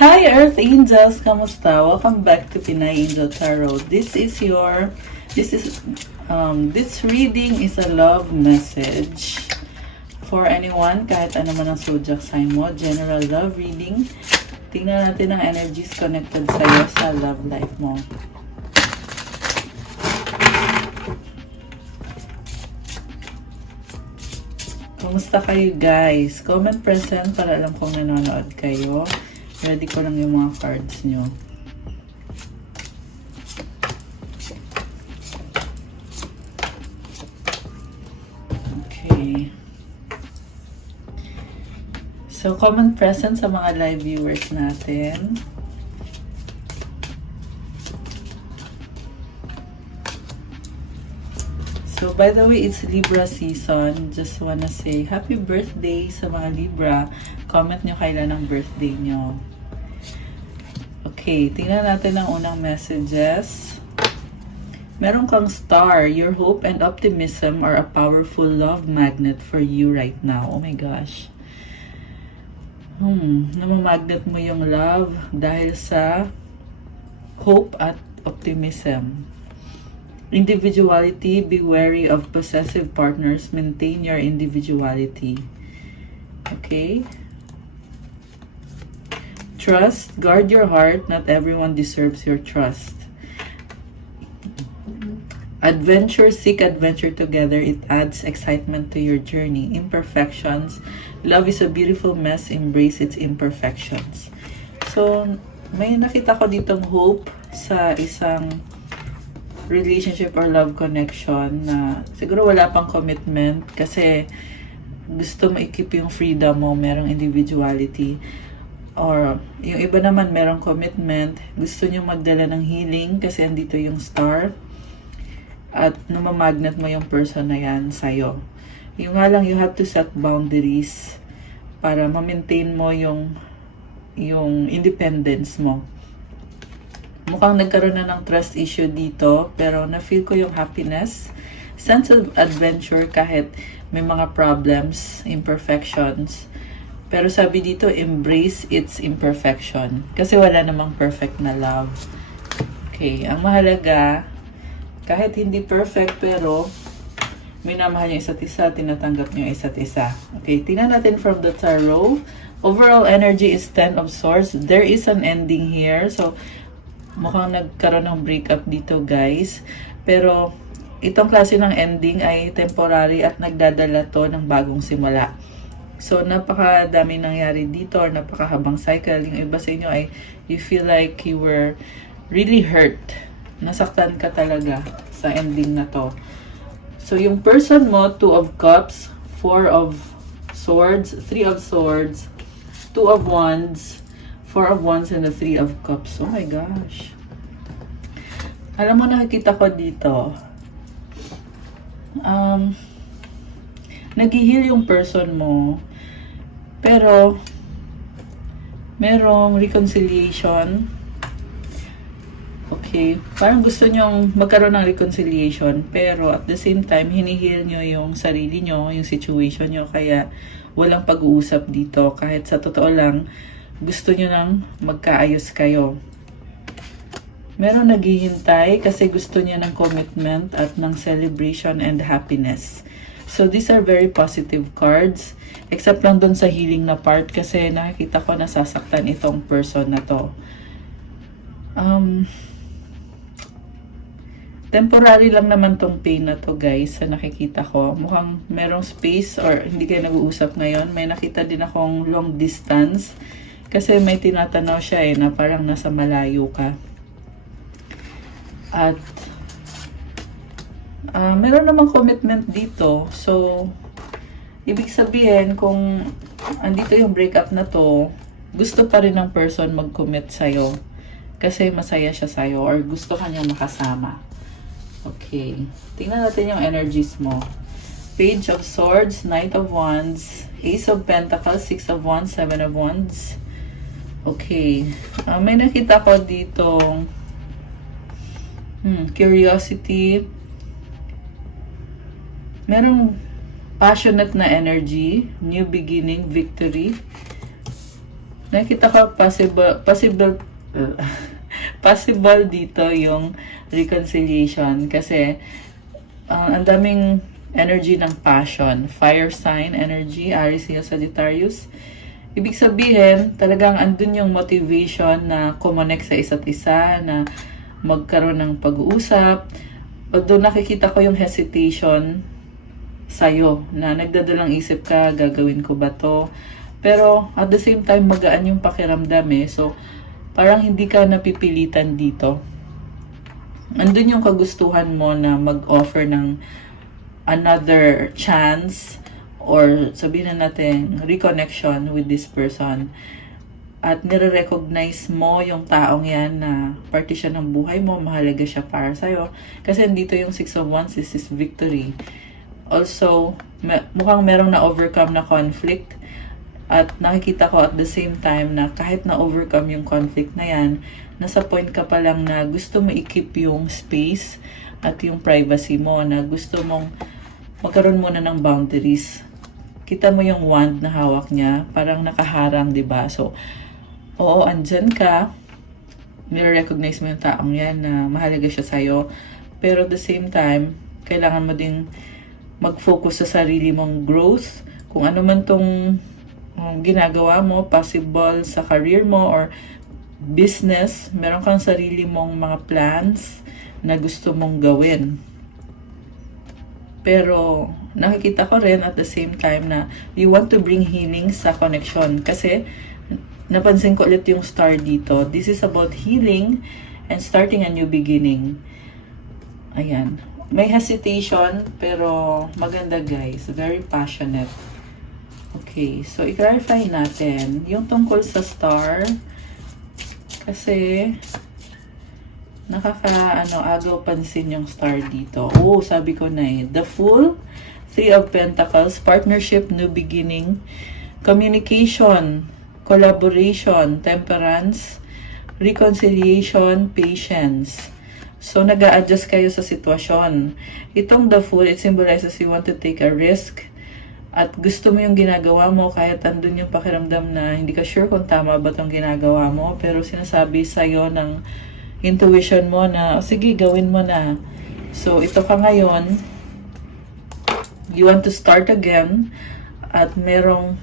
Hi Earth Angels, kamusta? Welcome back to Pinay Angel Tarot. This reading is a love message for anyone, kahit ano man ang zodiac sign mo. General love reading. Tingnan natin ang energies connected sa'yo sa love life mo. Kumusta kayo guys? Comment present para alam kong nanonood kayo. Ready ko lang yung mga cards nyo. Okay. So, comment present sa mga live viewers natin. So, by the way, it's Libra season. Just wanna say happy birthday sa mga Libra. Comment nyo kailan ang birthday nyo. Okay, tingnan natin ang unang messages. Meron kang star. Your hope and optimism are a powerful love magnet for you right now. Oh my gosh. Namamagnet mo yung love dahil sa hope at optimism. Individuality, be wary of possessive partners. Maintain your individuality. Okay? Trust, guard your heart. Not everyone deserves your trust. Adventure, seek adventure together. It adds excitement to your journey. Imperfections. Love is a beautiful mess. Embrace its imperfections. So, may nakita ko ditong hope sa isang relationship or love connection na siguro wala pang commitment kasi gusto mo i-keep yung freedom mo, merong individuality. Or yung iba naman merong commitment, gusto nyo magdala ng healing kasi andito yung star at namamagnet mo yung person na yan sa'yo. Yung nga lang, you have to set boundaries para ma-maintain mo yung independence mo. Mukhang nagkaroon na ng trust issue dito, pero na-feel ko yung happiness, sense of adventure kahit may mga problems, imperfections. Pero sabi dito, embrace its imperfection. Kasi wala namang perfect na love. Okay, ang mahalaga, kahit hindi perfect, pero minamahal niyo isa't isa, tinatanggap niyo isa't isa. Okay, tingnan natin from the tarot. Overall energy is 10 of Swords. There is an ending here. So, mukhang nagkaroon ng breakup dito, guys. Pero, itong klase ng ending ay temporary at nagdadala to ng bagong simula. So, napakadami nangyari dito or napakahabang cycle. Yung iba sa inyo ay you feel like you were really hurt. Nasaktan ka talaga sa ending na to. So, yung person mo, 2 of Cups, 4 of Swords, 3 of Swords, 2 of Wands, 4 of Wands, and the 3 of Cups. Oh my gosh. Alam mo, nakikita ko dito. Nag-heal yung person mo. Pero, merong reconciliation. Okay. Parang gusto nyong magkaroon ng reconciliation. Pero, at the same time, hinihil nyo yung sarili nyo, yung situation nyo. Kaya, walang pag-uusap dito. Kahit sa totoo lang, gusto nyo nang magkaayos kayo. Meron naghihintay kasi gusto niya ng commitment at ng celebration and happiness. So, these are very positive cards. Except lang dun sa healing na part kasi nakikita ko nasasaktan itong person na to. Temporary lang naman tong pain na to, guys, sa nakikita ko. Mukhang merong space or hindi kayo nag-uusap ngayon. May nakita din akong long distance kasi may tinatanaw siya na parang nasa malayo ka. At meron namang commitment dito. So, ibig sabihin, kung andito yung breakup na to, gusto pa rin ng person mag-commit sa'yo. Kasi masaya siya sa'yo or gusto kanyang makasama. Okay. Tingnan natin yung energies mo. Page of Swords, Knight of Wands, Ace of Pentacles, 6 of Wands, 7 of Wands. Okay. May nakita ko dito curiosity. Merong passionate na energy, new beginning, victory. nakita ko possible dito yung reconciliation kasi ang daming energy ng passion, fire sign energy, Aries, Leo, Sagittarius. Ibig sabihin, talagang andun yung motivation na kumonect sa isa't isa, na magkaroon ng pag-uusap. Although nakikita ko yung hesitation sa'yo, na nagdadalang isip ka, gagawin ko ba to? Pero at the same time, magaan yung pakiramdam eh. So, parang hindi ka napipilitan dito. Andun yung kagustuhan mo na mag-offer ng another chance or sabihin na natin reconnection with this person. At nire-recognize mo yung taong yan na parte siya ng buhay mo, mahalaga siya para sa'yo. Kasi dito yung 6 of Wands, this is victory. Also, mukhang merong na-overcome na conflict. At nakikita ko at the same time na kahit na-overcome yung conflict na yan, nasa point ka pa lang na gusto mo i-keep yung space at yung privacy mo, na gusto mong magkaroon muna ng boundaries. Kita mo yung wand na hawak niya, parang nakaharang, diba? So, oo, andyan ka, nire-recognize mo yung taong yan na mahalaga siya sa'yo, pero at the same time, kailangan mo ding mag-focus sa sarili mong growth. Kung ano man tong ginagawa mo, possible sa career mo or business, meron kang sarili mong mga plans na gusto mong gawin. Pero nakikita ko rin at the same time na you want to bring healing sa connection. Kasi napansin ko ulit yung star dito. This is about healing and starting a new beginning. Ayan. May hesitation pero maganda guys. Very passionate. Okay, so i-clarify natin yung tungkol sa star. Kasi agaw pansin yung star dito. Oh, sabi ko na eh. The Fool, 3 of Pentacles, partnership, new beginning, communication, collaboration, temperance, reconciliation, patience. So, nag-a-adjust kayo sa sitwasyon. Itong The Fool, it symbolizes you want to take a risk at gusto mo yung ginagawa mo kahit andun yung pakiramdam na hindi ka sure kung tama ba itong ginagawa mo, pero sinasabi sa'yo ng intuition mo na, sige, gawin mo na. So, ito ka ngayon, you want to start again, at merong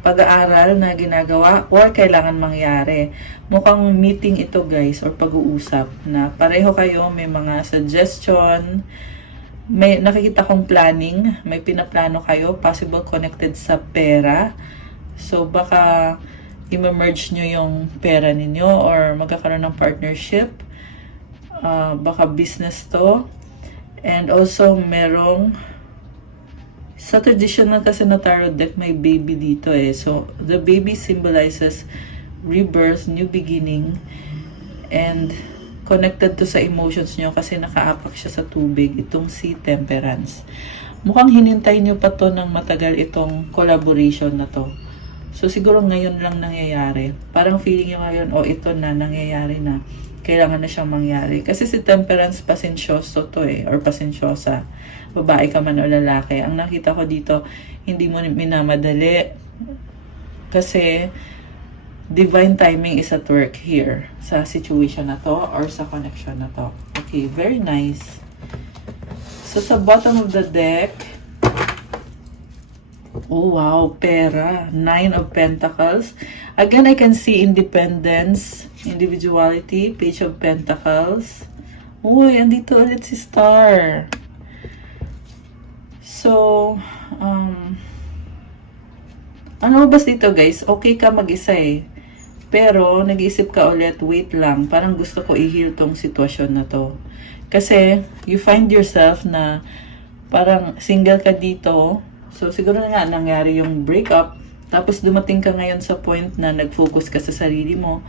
pag-aaral na ginagawa or kailangan mangyari. Mukhang meeting ito guys, or pag-uusap, na pareho kayo, may mga suggestion, may nakikita kong planning, may pinaplano kayo, possible connected sa pera. So, baka i-merge nyo yung pera ninyo or magkakaroon ng partnership. Baka business to. And also, merong sa traditional kasi na tarot deck, may baby dito eh. So, the baby symbolizes rebirth, new beginning, and connected to sa emotions nyo kasi nakaapak siya sa tubig, itong si Temperance. Mukhang hinintay nyo pa to ng matagal itong collaboration na to. So, siguro ngayon lang nangyayari. Parang feeling nyo ngayon, ito na, nangyayari na. Kailangan na siyang mangyari. Kasi si Temperance, pasensyoso to eh, or pasensyosa. Babae ka man o lalaki. Ang nakita ko dito, hindi mo minamadali. Kasi, divine timing is at work here sa situation na to or sa connection na to. Okay, very nice. So, sa bottom of the deck, oh wow, pera. 9 of Pentacles. Again, I can see independence, individuality, Page of Pentacles. Uy, andito ulit si Star. So, ano ba dito guys? Okay ka mag-isa eh. Pero, nag-iisip ka ulit, wait lang. Parang gusto ko i-heal tong sitwasyon na to. Kasi, you find yourself na parang single ka dito. So, siguro na nga, nangyari yung breakup. Tapos, dumating ka ngayon sa point na nag-focus ka sa sarili mo.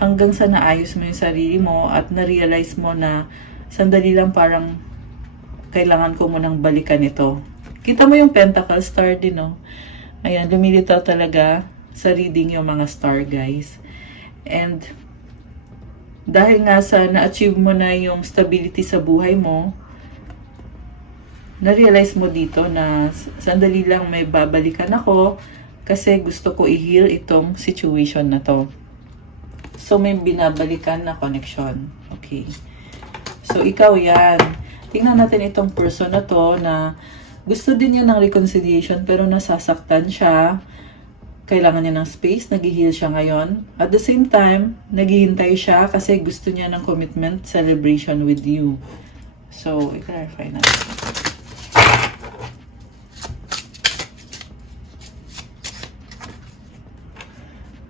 Hanggang sa naayos mo yung sarili mo at na-realize mo na sandali lang parang kailangan ko munang balikan ito. Kita mo yung Pentacle Star din, no? Ayan, lumilitaw talaga sa reading yung mga star, guys. And, dahil nga sa na-achieve mo na yung stability sa buhay mo, na-realize mo dito na sandali lang may babalikan ako, Kasi gusto ko i-heal itong situation na to. So, may binabalikan na connection. Okay. So, ikaw yan. Tingnan natin itong person na to na gusto din niya ng reconciliation pero nasasaktan siya. Kailangan niya ng space, nag-heal siya ngayon. At the same time, naghihintay siya kasi gusto niya ng commitment, celebration with you. So, i-clarify natin.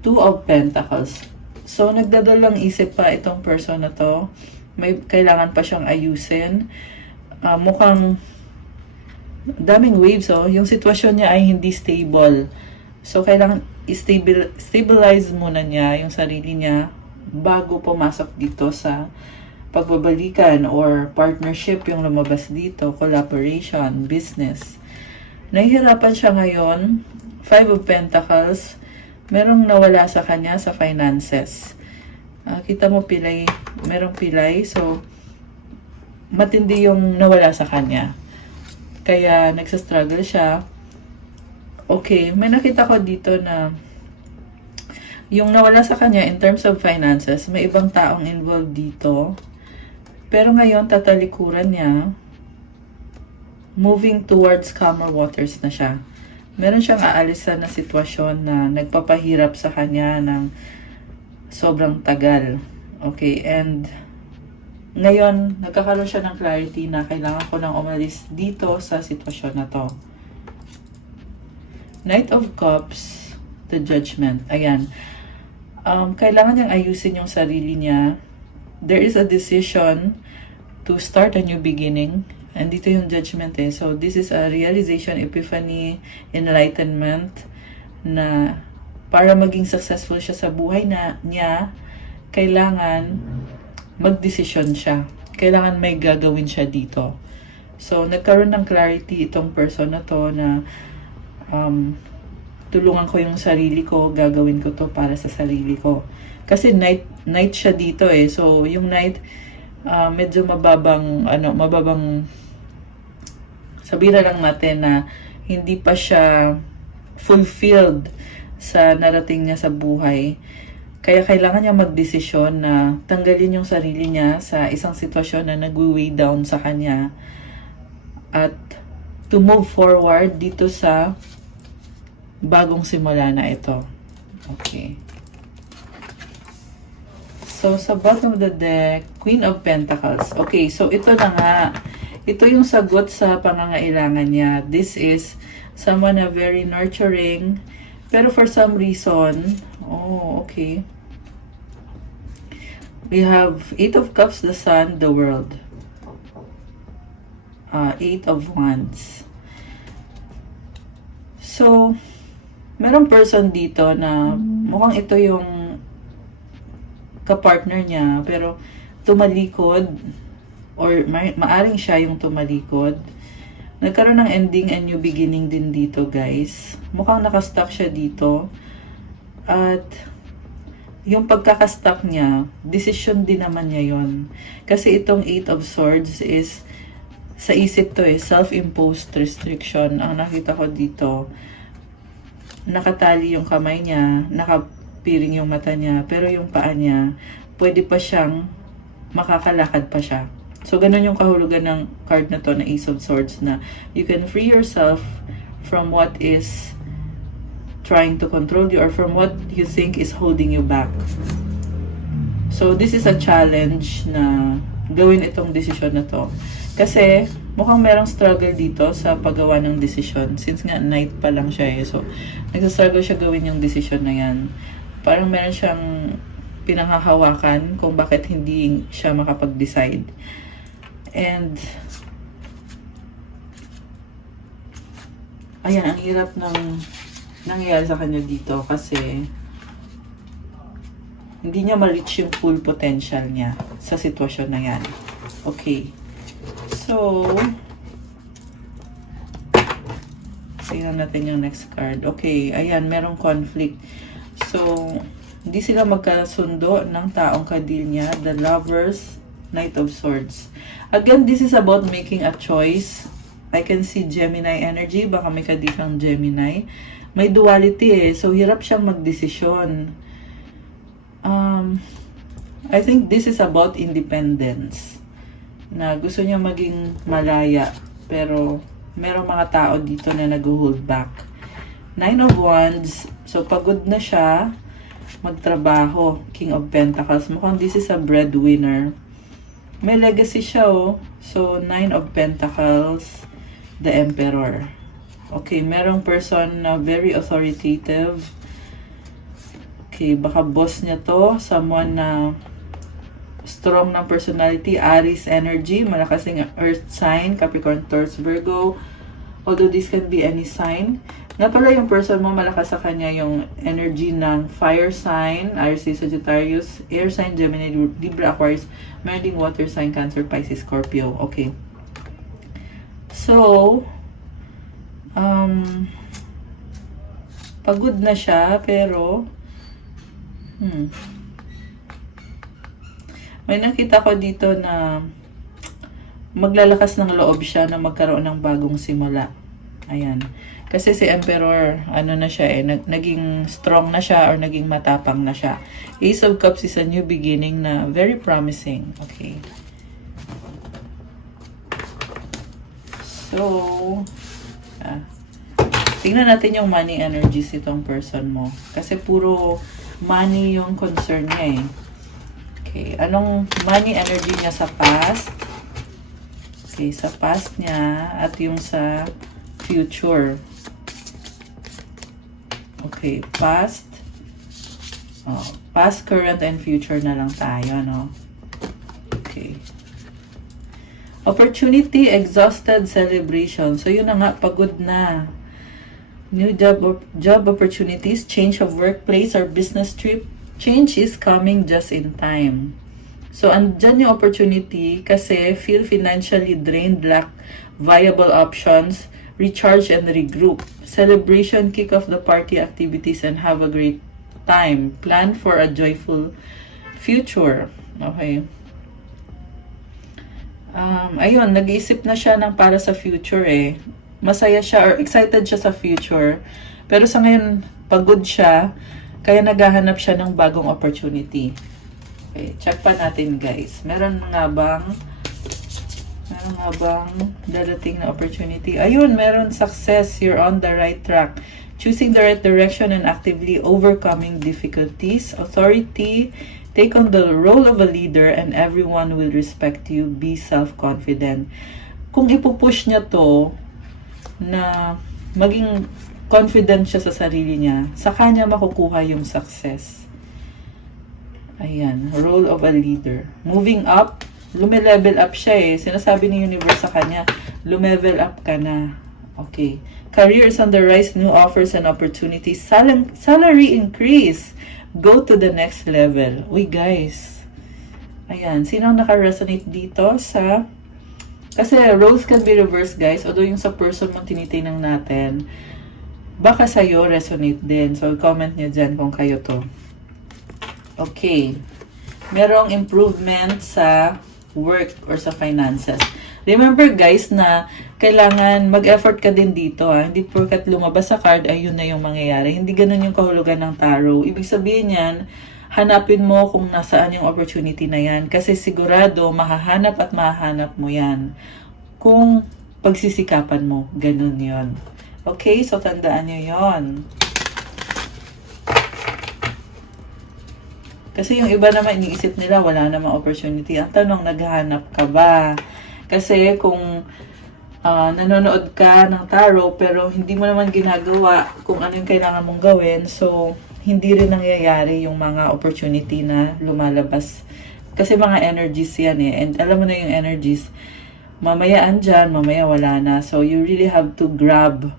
Two of Pentacles. So, nagdadalang isip pa itong person na to. May kailangan pa siyang ayusin. Mukhang daming waves, oh. Yung sitwasyon niya ay hindi stable. So, kailangan stabilize muna niya yung sarili niya bago pumasok dito sa pagbabalikan or partnership yung lumabas dito, collaboration, business. Nahihirapan siya ngayon. Five of Pentacles. Merong nawala sa kanya sa finances. Kita mo pilay, merong pilay. So, matindi yung nawala sa kanya. Kaya, nagsastruggle siya. Okay, may nakita ko dito na yung nawala sa kanya in terms of finances, may ibang taong involved dito. Pero ngayon, tatalikuran niya, moving towards calmer waters na siya. Meron siyang aalisan na sitwasyon na nagpapahirap sa kanya ng sobrang tagal. Okay, and ngayon, nagkakaroon siya ng clarity na kailangan ko nang umalis dito sa sitwasyon na to. Knight of Cups, the Judgment. Ayan. Kailangan niyang ayusin yung sarili niya. There is a decision to start a new beginning. And dito yung judgment eh. So, this is a realization, epiphany, enlightenment na para maging successful siya sa buhay niya, kailangan magdesisyon siya. Kailangan may gagawin siya dito. So, nagkaroon ng clarity itong person na to na tulungan ko yung sarili ko, gagawin ko to para sa sarili ko. Kasi night siya dito eh. So, yung night, medyo mababang sabihin na lang natin na hindi pa siya fulfilled sa narating niya sa buhay. Kaya kailangan niya magdesisyon na tanggalin yung sarili niya sa isang sitwasyon na nag-weigh down sa kanya at to move forward dito sa bagong simula na ito. Okay. So, sa bottom of the deck, Queen of Pentacles. Okay, so ito na nga. Ito yung sagot sa pangangailangan niya. This is someone na very nurturing. Pero for some reason, okay. We have Eight of Cups, the Sun, the World. Eight of Wands. So, merong person dito na mukhang ito yung kapartner niya, pero tumalikod or maaring siya yung tumalikod. Nagkaroon ng ending and new beginning din dito, guys. Mukhang nakastuck siya dito. At yung pagkakastuck niya, decision din naman niya yon. Kasi itong Eight of Swords is sa isip to eh, self-imposed restriction. Ang nakita ko dito, nakatali yung kamay niya, nakapiring yung mata niya, pero yung paa niya, pwede pa siyang makakalakad pa siya. So, ganun yung kahulugan ng card na to na Ace of Swords na you can free yourself from what is trying to control you or from what you think is holding you back. So, this is a challenge na gawin itong desisyon na to. Kasi, mukhang merong struggle dito sa paggawa ng desisyon. Since nga, night pa lang siya eh. So, nagsastruggle siya gawin yung desisyon na yan. Parang meron siyang pinanghahawakan kung bakit hindi siya makapag-decide. And, ayan, ang hirap ng nangyayari sa kanya dito kasi hindi niya ma-reach yung full potential niya sa sitwasyon na yan. Okay. So, tingnan natin yung next card. Okay, ayan, merong conflict. So, hindi sila magkasundo ng taong kadil niya. The Lovers, Knight of Swords. Again, this is about making a choice. I can see Gemini energy. Baka may kadil kang Gemini. may duality eh. So, hirap siyang magdesisyon. I think this is about independence. Na gusto niya maging malaya. Pero, merong mga tao dito na nag-hold back. 9 of Wands. So, pagod na siya magtrabaho. King of Pentacles. Mukhang this is a breadwinner. May legacy siya oh. So, 9 of Pentacles. The Emperor. Okay, merong person na very authoritative. Okay, baka boss niya to. Someone na strong ng personality. Aries energy. Malakas ng earth sign. Capricorn, Taurus, Virgo. Although this can be any sign. Nga pala yung person mo, malakas sa kanya yung energy ng fire sign, Aries, Sagittarius, air sign, Gemini, Libra, Aquarius, meron ding water sign, Cancer, Pisces, Scorpio. Okay. So, pagod na siya, pero, may nakita ko dito na maglalakas ng loob siya na magkaroon ng bagong simula. Ayan. Kasi si Emperor, ano na siya eh, naging strong na siya or naging matapang na siya. Ace of Cups is a new beginning na very promising. Okay. So, tingnan natin yung money energies itong person mo. Kasi puro money yung concern niya eh. Okay. Anong money energy niya sa past? Okay, sa past niya at yung sa future. Okay, past, past, current, and future na lang tayo, no? Okay. Opportunity, exhausted, celebration. So, yun na nga, pagod na. New job opportunities, change of workplace or business trip. Change is coming just in time. So, andyan yung opportunity kasi feel financially drained, lack viable options, recharge and regroup. Celebration, kick off the party activities and have a great time. Plan for a joyful future. Okay. Ayun, nag-iisip na siya ng para sa future eh. Masaya siya or excited siya sa future. Pero sa ngayon, pagod siya. Kaya naghahanap siya ng bagong opportunity. Okay, check pa natin guys. Meron nga bang dadating na opportunity? Ayun, meron success. You're on the right track. Choosing the right direction and actively overcoming difficulties. Authority. Take on the role of a leader and everyone will respect you. Be self-confident. Kung ipupush niya to na maging confident siya sa sarili niya, sa kanya makukuha yung success. Ayan, role of a leader. Moving up, lume-level up siya eh. Sinasabi ni universe sa kanya, lumevel up ka na. Okay. Career is on the rise, new offers and opportunities. Salary increase. Go to the next level. Uy guys. Ayan, sino ang naka-resonate dito sa... Kasi roles can be reversed guys. Although yung sa person mo tinitinang natin, baka sa'yo resonate din. So, comment nyo dyan kung kayo to. Okay. Merong improvement sa work or sa finances. Remember guys na kailangan mag-effort ka din dito. Hindi porkat lumabas sa card ay yun na yung mangyayari. Hindi ganun yung kahulugan ng tarot. Ibig sabihin yan, hanapin mo kung nasaan yung opportunity na yan. Kasi sigurado, mahahanap at mahahanap mo yan. Kung pagsisikapan mo, ganun yon. Okay, so tandaan nyo yon. Kasi yung iba naman, iniisip nila, wala namang opportunity. Ang tanong, naghahanap ka ba? Kasi kung nanonood ka ng tarot, pero hindi mo naman ginagawa kung ano yung kailangan mong gawin, so hindi rin nangyayari yung mga opportunity na lumalabas. Kasi mga energies yan eh. And alam mo na yung energies, mamaya andyan, mamaya wala na. So you really have to grab.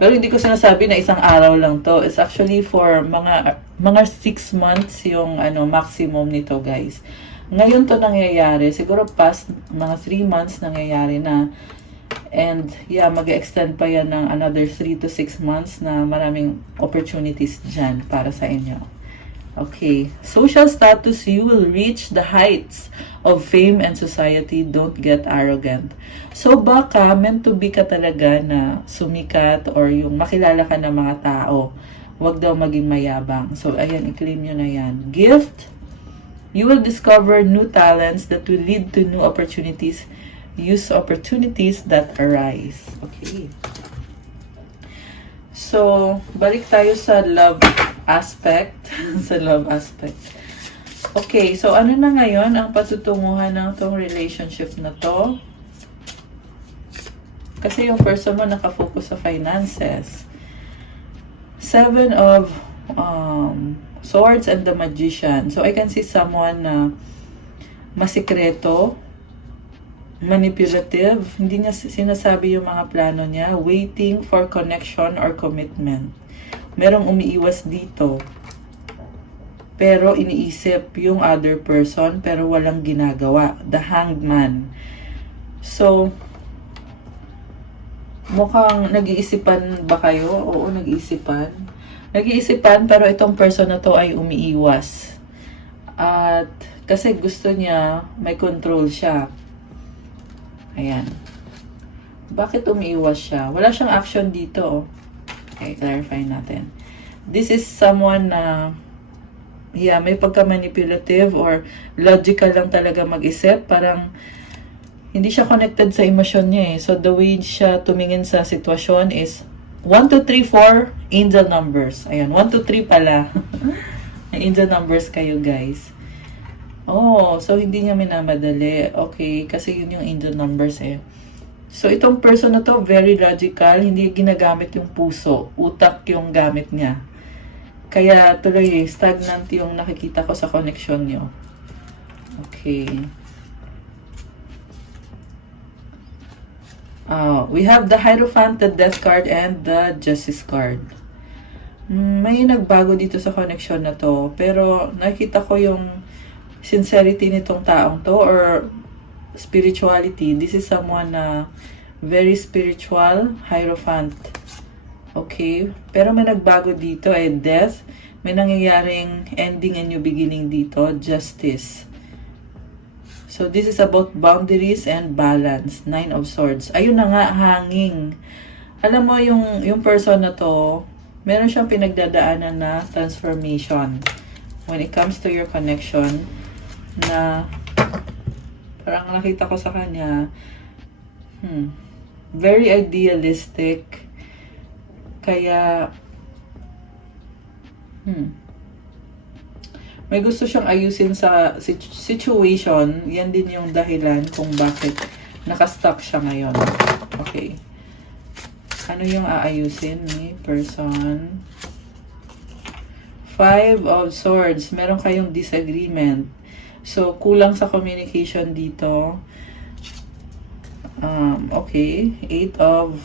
Pero hindi ko sinasabi na isang araw lang to. It's actually for mga 6 months yung maximum nito guys. Ngayon to nangyayari. Siguro past mga 3 months nangyayari na. And yeah, mag-extend pa yan ng another 3 to 6 months na maraming opportunities dyan para sa inyo. Okay. Social status, you will reach the heights of fame and society. Don't get arrogant. So, baka meant to be ka talaga na sumikat or yung makilala ka ng mga tao. Huwag daw maging mayabang. So, ayan, i-claim nyo na yan. Gift, you will discover new talents that will lead to new opportunities. Use opportunities that arise. Okay. So, balik tayo sa love aspect. Sa love aspect. Okay, so ano na ngayon ang patutunguhan ng tong relationship na to? Kasi yung person mo nakafocus sa finances. 7 of Swords and the Magician. So, I can see someone na masikreto, manipulative, hindi niya sinasabi yung mga plano niya, waiting for connection or commitment. Merong umiiwas dito. Pero iniisip yung other person, pero walang ginagawa. The Hanged Man. So, mukhang nag-iisipan ba kayo? Oo, nag-iisipan. Nag-iisipan, pero itong person na to ay umiiwas. At kasi gusto niya, may control siya. Ayan. Bakit umiiwas siya? Wala siyang action dito. Okay, clarify natin. This is someone na may pagka-manipulative or logical lang talaga mag-isip. Parang hindi siya connected sa emosyon niya eh. So, the way siya tumingin sa sitwasyon is 1, 2, 3, 4, angel numbers. Ayan, 1, 2, 3 pala. Angel numbers kayo, guys. Oh, so hindi niya minamadali. Okay, kasi yun yung angel numbers eh. So, itong person na to, very logical. Hindi ginagamit yung puso. Utak yung gamit niya. Kaya tuloy, stagnant yung nakikita ko sa connection nyo. Okay. We have the Hierophant, the Death card, and the Justice card. May nagbago dito sa connection na to. Pero nakita ko yung sincerity nitong taong to or spirituality. This is someone na very spiritual, Hierophant. Okay? Pero may nagbago dito ay Death. May nangyayaring ending and new beginning dito, Justice. So, this is about boundaries and balance. 9 of Swords. Ayun na nga, hanging. Alam mo, yung person na to, meron siyang pinagdadaanan na transformation. When it comes to your connection, na parang nakita ko sa kanya, very idealistic. Kaya, may gusto siyang ayusin sa situation. Yan din yung dahilan kung bakit nakastuck siya ngayon. Okay. Ano yung aayusin ni person? 5 of Swords. Meron kayong disagreement. So, kulang sa communication dito. Okay. 8 of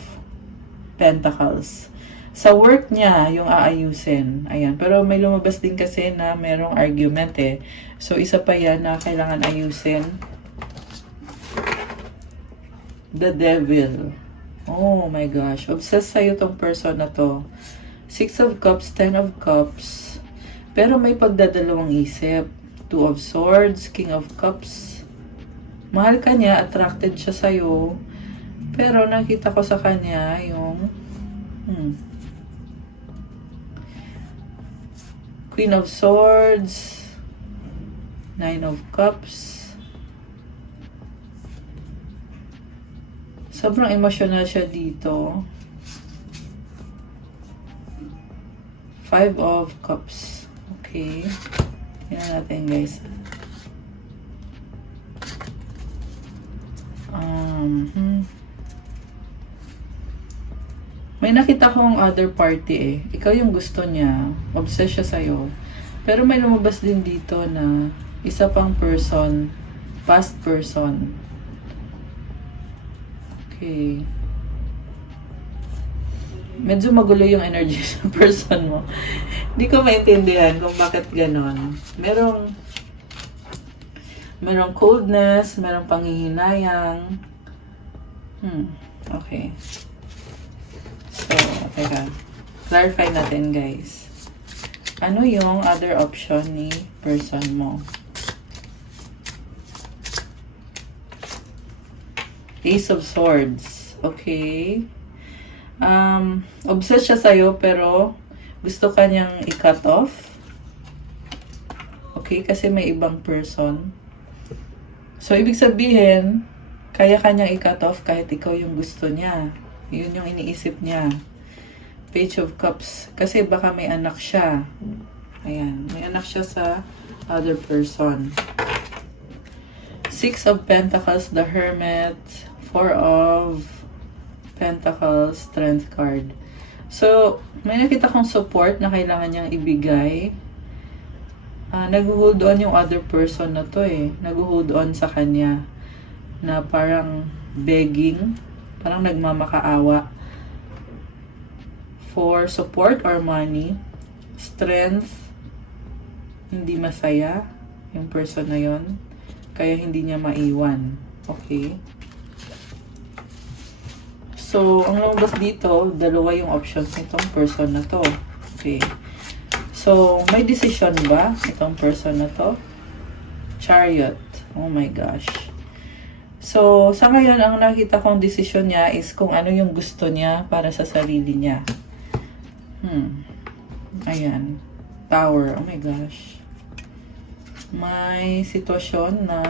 Pentacles. Sa work niya, yung aayusin. Ayan. Pero may lumabas din kasi na merong argument eh. So, isa pa yan na kailangan ayusin. The Devil. Oh my gosh. Obsessed sa'yo tong person na to. 6 of Cups, 10 of Cups. Pero may pagdadalawang isip. 2 of Swords, King of Cups. Mahal ka niya, attracted siya sa'yo. Pero nakita ko sa kanya yung Queen of Swords, 9 of Cups. Sobrang emotional siya dito. 5 of Cups. Okay. Tingnan natin, guys. May nakita kong other party eh. Ikaw yung gusto niya. Obsessed siya sa'yo. Pero may lumabas din dito na isa pang person. Past person. Okay. Medyo magulo yung energy sa person mo. Hindi ko maintindihan kung bakit ganon. Merong coldness, merong panghihinayang. Okay. So, teka. Clarify natin, guys. Ano yung other option ni person mo? Ace of Swords. Okay. Obsessed siya sa'yo pero gusto ka niyang i-cut off. Okay, kasi may ibang person. So, ibig sabihin, kaya ka niyang i-cut off kahit ikaw yung gusto niya. Yun yung iniisip niya. Page of Cups. Kasi baka may anak siya. Ayan. May anak siya sa other person. Six of Pentacles, the Hermit. Four of Pentacles, Strength card. So, may nakita kong support na kailangan niyang ibigay. Nag-hold on yung other person na to eh. Nag-hold on sa kanya. Na parang begging. Parang nagmamakaawa. For support or money. Strength. Hindi masaya yung person na yon. Kaya hindi niya maiwan. Okay. So, ang lumabas dito, dalawa yung options nitong person na to. Okay. So, may decision ba itong person na to? Chariot. Oh my gosh. So, sa ngayon, ang nakita kong decision niya is kung ano yung gusto niya para sa sarili niya. Ayan. Tower. Oh my gosh. May sitwasyon na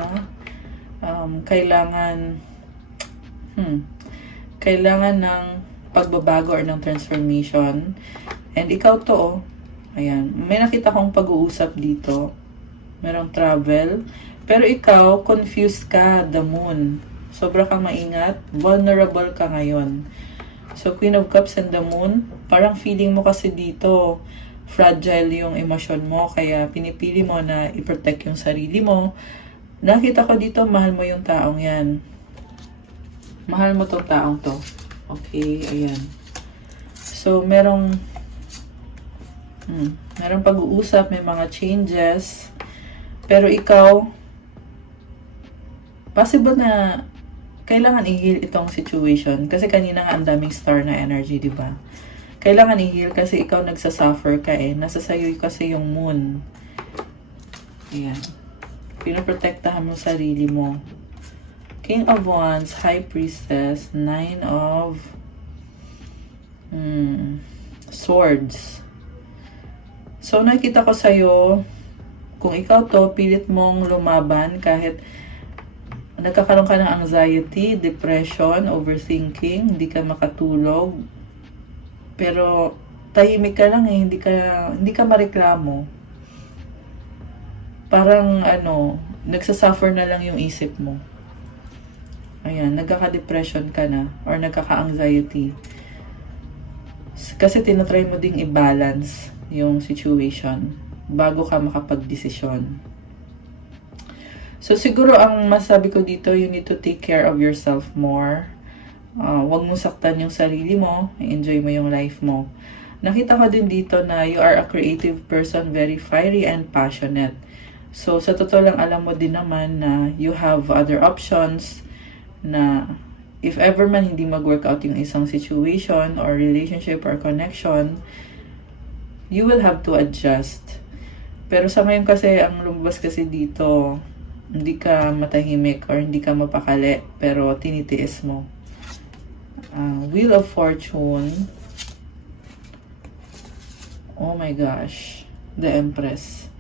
kailangan ng pagbabago or ng transformation. And ikaw to, oh. Ayan. May nakita kong pag-uusap dito. Merong travel. Pero ikaw, confused ka, the moon. Sobra kang maingat. Vulnerable ka ngayon. So, Queen of Cups and the moon, parang feeling mo kasi dito, fragile yung emosyon mo. Kaya pinipili mo na i-protect yung sarili mo. Nakita ko dito, mahal mo yung taong yan. Mahal mo tong taong to. Okay, ayan. So, merong pag-uusap, may mga changes. Pero ikaw, possible na kailangan i-heal itong situation. Kasi kanina nga ang daming star na energy, di ba? Kailangan i-heal kasi ikaw nagsasuffer ka eh. Nasa sayo kasi yung moon. Ayan. Pinoprotektahan mo sarili mo. King of Wands, High Priestess, Nine of Swords. So, nakita ko sa'yo, kung ikaw to, pilit mong lumaban kahit nagkakaroon ka ng anxiety, depression, overthinking, hindi ka makatulog. Pero, tahimik ka lang eh, hindi ka mareklamo. Parang, nagsasuffer na lang yung isip mo. Ayan, nagkaka-depression ka na or nagkaka-anxiety. Kasi tinatry mo ding i-balance yung situation bago ka makapag-desisyon. So, siguro ang masabi ko dito, you need to take care of yourself more. Huwag mo saktan yung sarili mo. Enjoy mo yung life mo. Nakita ko din dito na you are a creative person, very fiery and passionate. So, sa totoo lang, alam mo din naman na you have other options na if ever man hindi mag-work out yung isang situation or relationship or connection, you will have to adjust. Pero sa ngayon kasi, ang lumabas kasi dito, hindi ka matahimik or hindi ka mapakali, pero tinitiis mo. Wheel of Fortune. Oh my gosh. The Empress.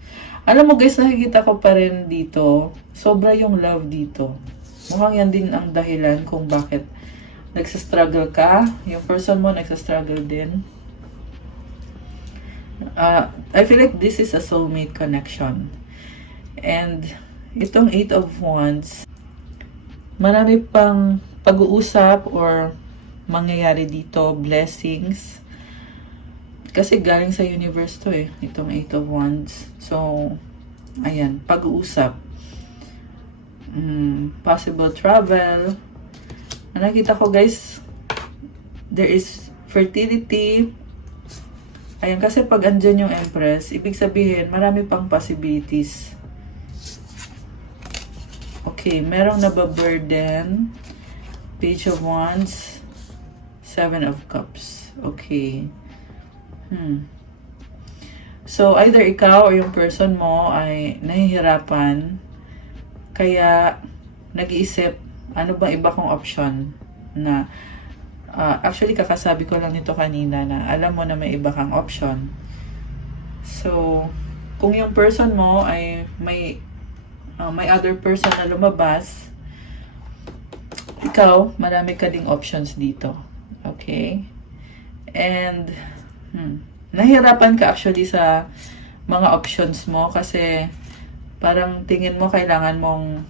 Alam mo guys, nakikita ko pa rin dito, sobra yung love dito. Mukhang yan din ang dahilan kung bakit nagsastruggle ka. Yung person mo nagsastruggle din. I feel like this is a soulmate connection. And itong 8 of Wands, marami pang pag-uusap or mangyayari dito, blessings. Kasi galing sa universe to eh, itong 8 of Wands. So, ayan, pag-uusap. Possible travel. Nakita ko guys, there is fertility. Ayan, kasi pag andyan yung Empress, ibig sabihin, marami pang possibilities. Okay, merong nababurden. Page of Wands, 7 of Cups. Okay. So, either ikaw or yung person mo ay nahihirapan, kaya nag-iisip, ano bang iba kong option na, actually kakasabi ko lang nito kanina na alam mo na may iba kang option. So, kung yung person mo ay may other person na lumabas, ikaw, marami ka ding options dito. Okay? And, nahirapan ka actually sa mga options mo kasi parang tingin mo kailangan mong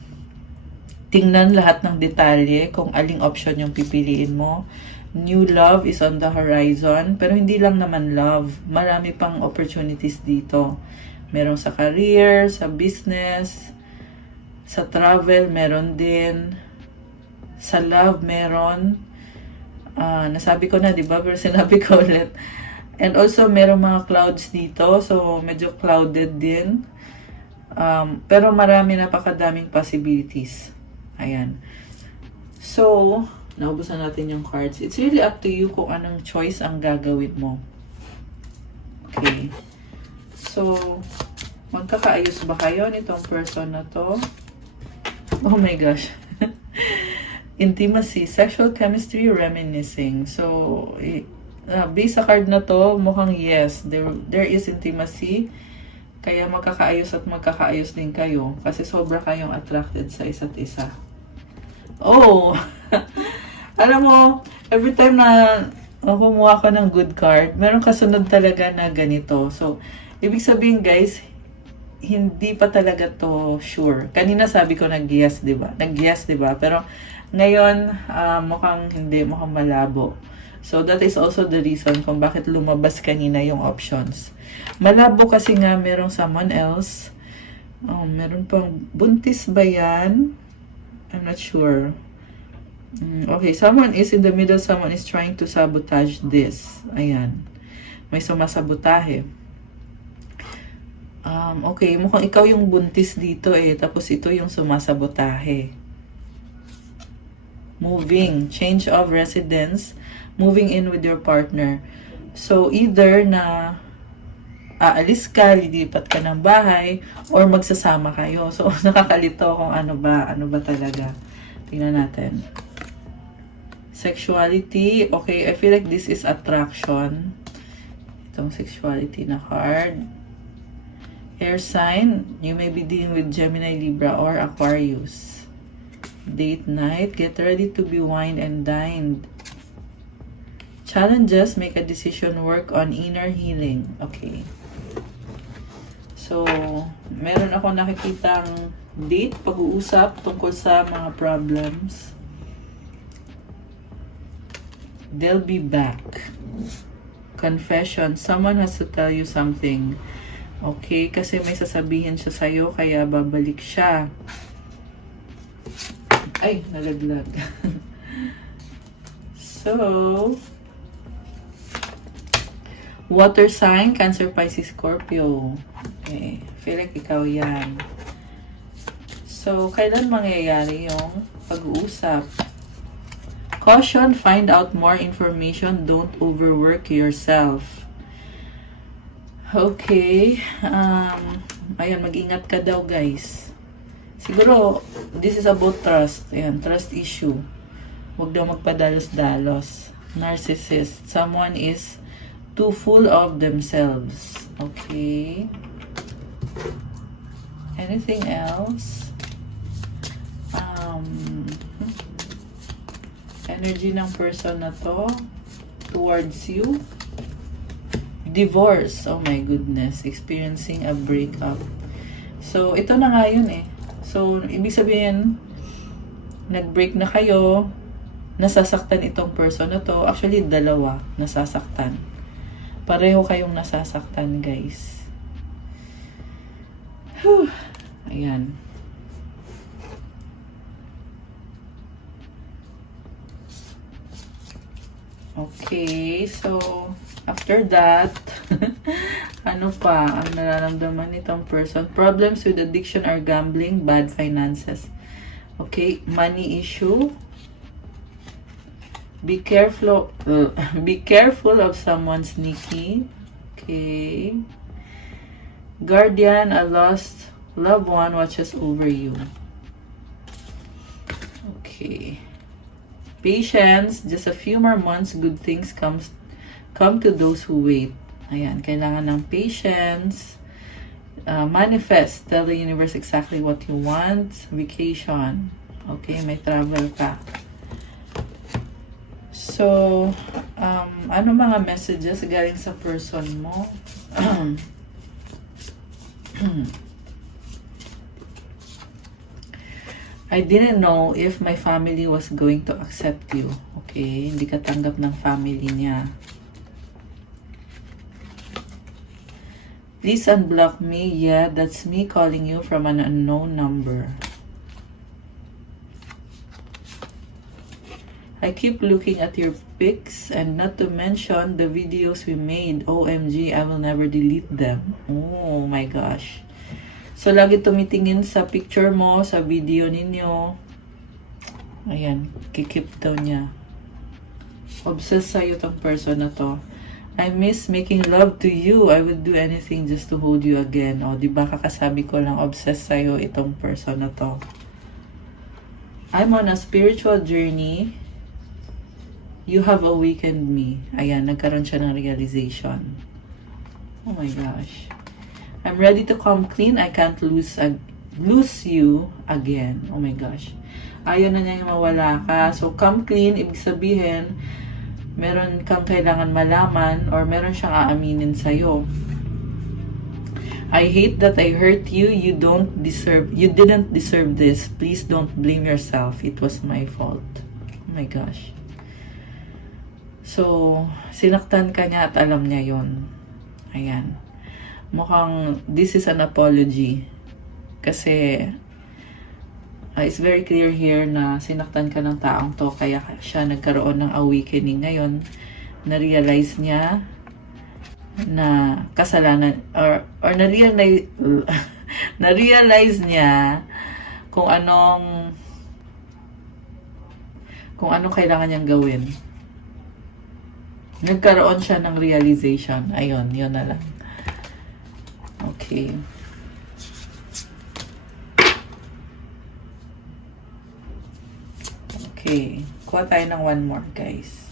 tingnan lahat ng detalye kung aling option yung pipiliin mo. New love is on the horizon, pero hindi lang naman love. Marami pang opportunities dito. Merong sa career, sa business, sa travel, meron din. Sa love, meron. Nasabi ko na, di ba? Pero sinabi ko ulit. And also, merong mga clouds dito. So, medyo clouded din. Pero marami, napakadaming possibilities. Ayan. So, naubusan natin yung cards. It's really up to you kung anong choice ang gagawin mo. Okay. So, magkakaayos ba kayo nitong person na to? Oh my gosh. Intimacy, sexual chemistry, reminiscing. So, based sa card na to, mukhang yes, there is intimacy. Kaya magkakaayos at magkakaayos din kayo. Kasi sobra kayong attracted sa isa't isa. Oh! Alam mo, every time na kumuha ko ng good card, meron kasunod talaga na ganito. So, ibig sabihin guys, hindi pa talaga to sure. Kanina sabi ko nag-yes, di ba? Nag-yes, di ba? Pero ngayon, mukhang hindi, mukhang malabo. So, that is also the reason kung bakit lumabas kanina yung options. Malabo kasi nga merong someone else. Oh, meron pang buntis ba yan? I'm not sure. Okay, someone is in the middle, someone is trying to sabotage this. Ayan. May sumasabotahe. Okay, mukhang ikaw yung buntis dito eh, tapos ito yung sumasabotahe. Moving, change of residence, moving in with your partner. So, either na aalis ka, lilipat ka ng bahay, or magsasama kayo. So, nakakalito kung ano ba talaga. Tingnan natin. Sexuality, okay, I feel like this is attraction. Itong sexuality na card. Air sign, you may be dealing with Gemini, Libra, or Aquarius. Date night, get ready to be wined and dined. Challenges, make a decision, work on inner healing. Okay. So, meron ako nakikitang date, pag-uusap tungkol sa mga problems. They'll be back. Confession, someone has to tell you something. Okay, kasi may sasabihin siya sa'yo, kaya babalik siya. Ay, nalaglag. So, water sign, Cancer, Pisces, Scorpio. Okay, feel like ikaw yan. So, kailan mangyayari yung pag-uusap? Caution, find out more information, don't overwork yourself. Okay, ayan, mag-ingat ka daw guys. Siguro, this is about trust. Ayan, trust issue. Huwag daw magpadalos-dalos. Narcissist, someone is too full of themselves. Okay. Anything else? Energy ng person na to towards you. Divorce. Oh my goodness. Experiencing a breakup. So, ito na nga yun eh. So, ibig sabihin, nag-break na kayo, nasasaktan itong person na to. Actually, dalawa nasasaktan. Pareho kayong nasasaktan, guys. Whew. Ayan. Okay, so, after that, ano pa ang nararamdaman nitong person? Problems with addiction or gambling, bad finances. Okay, money issue. Be careful of someone sneaky. Okay. Guardian, a lost loved one watches over you. Okay. Patience, just a few more months, good things come to those who wait. Ayan, kailangan ng patience. Manifest, tell the universe exactly what you want. Vacation. Okay, may travel ka. So, ano mga messages galing sa person mo? I didn't know if my family was going to accept you. Okay, hindi ka tanggap ng family niya. Please unblock me. Yeah, that's me calling you from an unknown number. I keep looking at your pics and not to mention the videos we made. OMG, I will never delete them. Oh my gosh. So, lagi tumitingin sa picture mo, sa video ninyo. Ayan, kikip daw niya. Obsessed sa'yo tong person na to. I miss making love to you. I would do anything just to hold you again. O, diba kakasabi ko lang, obsessed sa'yo itong person na to. I'm on a spiritual journey. You have awakened me. Ayan, nagkaroon siya ng realization. Oh my gosh. I'm ready to come clean. I can't lose you again. Oh my gosh. Ayaw na niya yung mawala ka. So, come clean, ibig sabihin, meron kang kailangan malaman or meron siyang aaminin sa'yo. I hate that I hurt you. You didn't deserve this. Please don't blame yourself. It was my fault. Oh my gosh. So, sinaktan ka niya at alam niya yon. Ayan. Mukhang this is an apology. Kasi it's very clear here na sinaktan ka ng taong to kaya siya nagkaroon ng awakening ngayon. Na-realize niya na kasalanan or na-realize niya kung anong kailangan niyang gawin. Nagkaroon siya ng realization. Ayun, yun na lang. Okay. Okay. Kuha tayo ng one more, guys.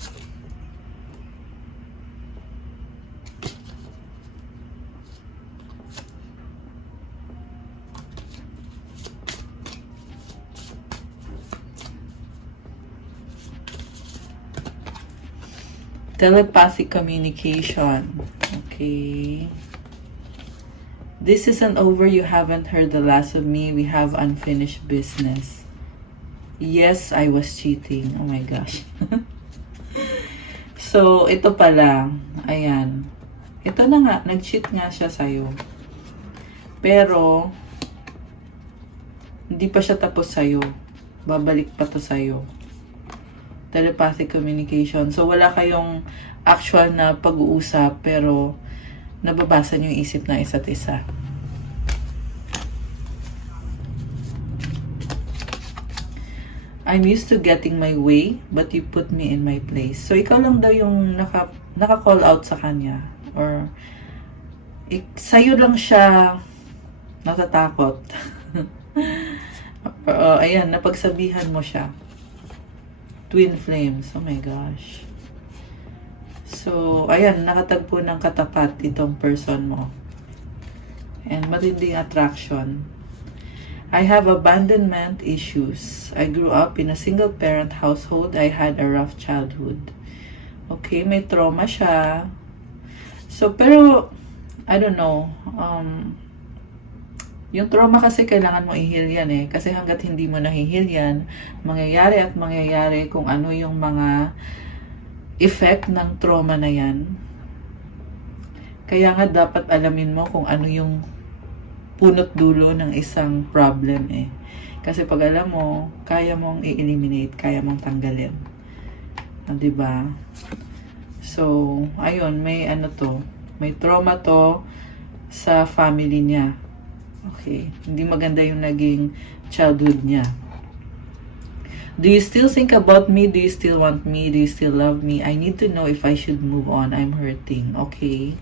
Telepathic communication. Okay. This isn't over. You haven't heard the last of me. We have unfinished business. Yes, I was cheating. Oh my gosh. So, ito pala. Ayan. Ito na nga. Nag-cheat nga siya sa'yo. Pero, hindi pa siya tapos sa'yo. Babalik pa to sa'yo. Telepathic communication. So, wala kayong actual na pag-uusap, pero nababasa niyo yung isip na isa't isa. I'm used to getting my way, but you put me in my place. So, ikaw lang daw yung naka-call out sa kanya. Or, sa'yo lang siya natatakot. Ayan, napagsabihan mo siya. Twin flames. Oh my gosh. So, ayan, nakatagpo ng katapat itong person mo. And matinding attraction. I have abandonment issues. I grew up in a single-parent household. I had a rough childhood. Okay, may trauma siya. So, pero, I don't know. Yung trauma kasi kailangan mo i-heal yan eh. Kasi hanggat hindi mo na-heal yan, mangyayari at mangyayari kung ano yung mga effect ng trauma na yan. Kaya nga dapat alamin mo kung ano yung punot dulo ng isang problem eh. Kasi pag alam mo, kaya mong i-eliminate, kaya mong tanggalin. Diba? So, ayun, may may trauma to sa family niya. Okay, hindi maganda yung naging childhood niya. Do you still think about me? Do you still want me? Do you still love me? I need to know if I should move on. I'm hurting. Okay.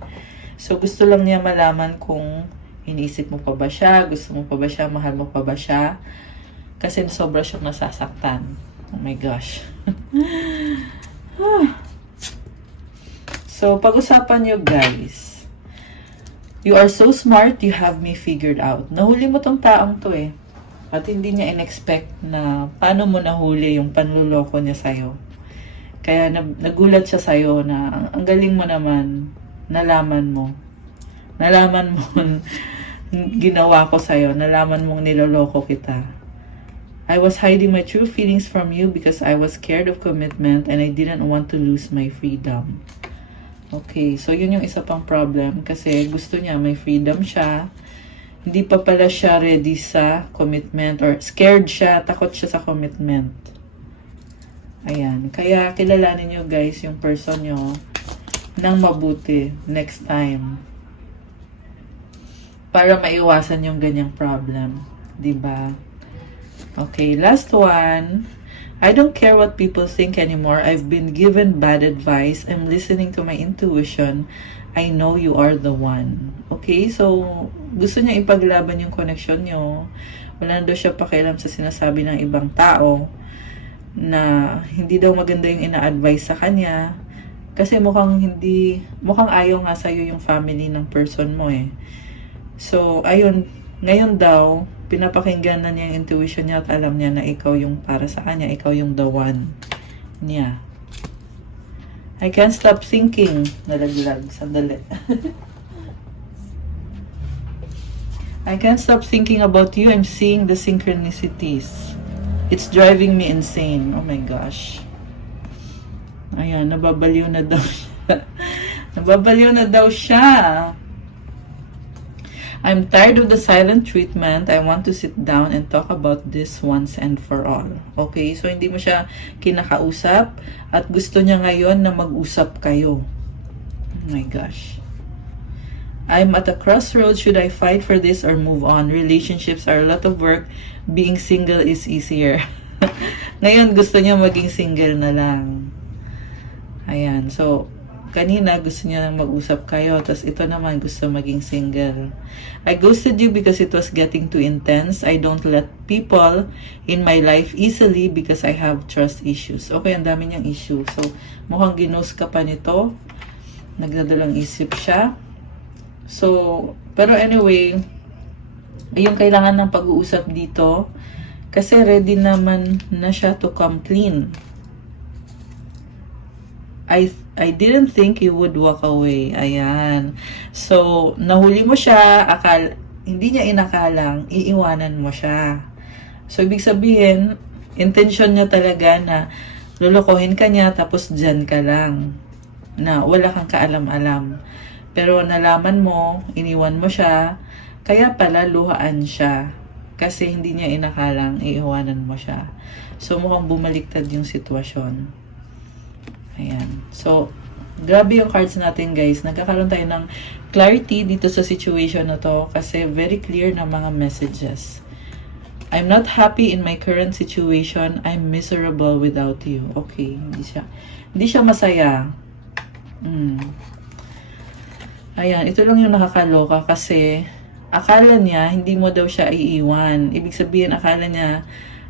So, gusto lang niya malaman kung Iniisip mo pa ba siya? Gusto mo pa ba siya? Mahal mo pa ba siya? Kasi sobra siyang nasasaktan. Oh my gosh. So, pag-usapan nyo guys. You are so smart, you have me figured out. Nahuli mo tong taong to eh. At hindi niya in-expect na paano mo nahuli yung panluloko niya sa'yo. Kaya nagulat siya sa'yo na ang galing mo naman, nalaman mo. Nalaman mo, ginawa ko sa'yo, nalaman mong niloloko kita. I was hiding my true feelings from you because I was scared of commitment and I didn't want to lose my freedom. Okay, so yun yung isa pang problem kasi gusto niya, may freedom siya. Hindi pa pala siya ready sa commitment or scared siya, takot siya sa commitment. Ayan, kaya kilalanin nyo guys yung person nyo ng mabuti next time. Para maiwasan yung ganyang problem. Diba? Okay, last one. I don't care what people think anymore. I've been given bad advice. I'm listening to my intuition. I know you are the one. Okay, so gusto niya ipaglaban yung connection nyo. Wala na daw siya pakialam sa sinasabi ng ibang tao na hindi daw maganda yung ina-advise sa kanya. Kasi mukhang ayaw nga sa'yo yung family ng person mo eh. So, ayun, ngayon daw, pinapakinggan na niya yung intuition niya at alam niya na ikaw yung para sa kanya, ikaw yung the one niya. I can't stop thinking. Nalaglag. Sandali. I can't stop thinking about you. I'm seeing the synchronicities. It's driving me insane. Oh my gosh. Ayan, nababaliw na daw siya. Nababaliw na daw siya. I'm tired of the silent treatment. I want to sit down and talk about this once and for all. Okay, so hindi mo siya kinakausap at gusto niya ngayon na mag-usap kayo. Oh my gosh. I'm at a crossroads. Should I fight for this or move on? Relationships are a lot of work. Being single is easier. Ngayon, gusto niya maging single na lang. Ayan, so kanina gusto niya mag-usap kayo, tapos ito naman gusto maging single. I ghosted you because it was getting too intense. I don't let people in my life easily because I have trust issues. Okay, ang dami niyang issue. So, mukhang ginost ka pa nito. Nagdadalang isip siya. So, pero anyway, yung kailangan ng pag-uusap dito, kasi ready naman na siya to come clean. I didn't think you would walk away. Ayan. So, nahuli mo siya, hindi niya inakalang, iiwanan mo siya. So, ibig sabihin, intention niya talaga na lulukohin ka niya, tapos dyan ka lang. Na wala kang kaalam-alam. Pero nalaman mo, iniwan mo siya, kaya pala luhaan siya. Kasi hindi niya inakalang, iiwanan mo siya. So, mukhang bumaliktad yung sitwasyon. Ayan. So, grabe yung cards natin guys. Nagkakaroon tayo ng clarity dito sa situation na to kasi very clear na mga messages. I'm not happy in my current situation. I'm miserable without you. Okay. Hindi siya masaya. Ayan. Ito lang yung nakakaloka kasi akala niya hindi mo daw siya iiwan. Ibig sabihin, akala niya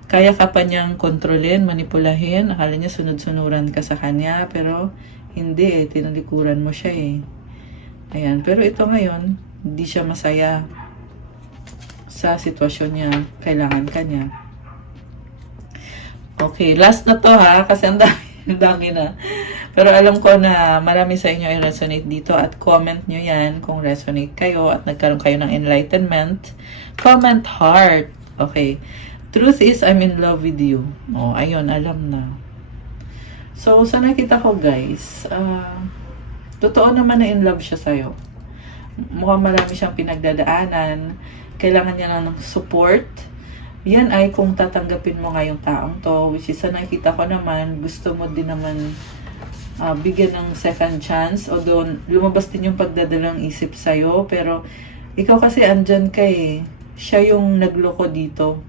kaya ka pa niyang kontrolin, manipulahin. Akala niya sunod-sunuran ka sa kanya. Pero hindi eh. Tinalikuran mo siya eh. Ayan. Pero ito ngayon, hindi siya masaya sa sitwasyon niya. Kailangan ka niya. Okay. Last na to ha. Kasi ang dami na. Pero alam ko na marami sa inyo i-resonate dito. At comment nyo yan kung resonate kayo at nagkaroon kayo ng enlightenment. Comment heart. Okay. Truth is, I'm in love with you. Oh, ayun, alam na. So, sa nakita ko, guys, totoo naman na in love siya sa'yo. Mukhang marami siyang pinagdadaanan. Kailangan niya ng support. Yan ay kung tatanggapin mo nga yung taong to, which is sa nakita ko naman, gusto mo din naman bigyan ng second chance. Although, lumabas din yung pagdadalang isip sa'yo, pero ikaw kasi andyan ka eh. Siya yung nagloko dito.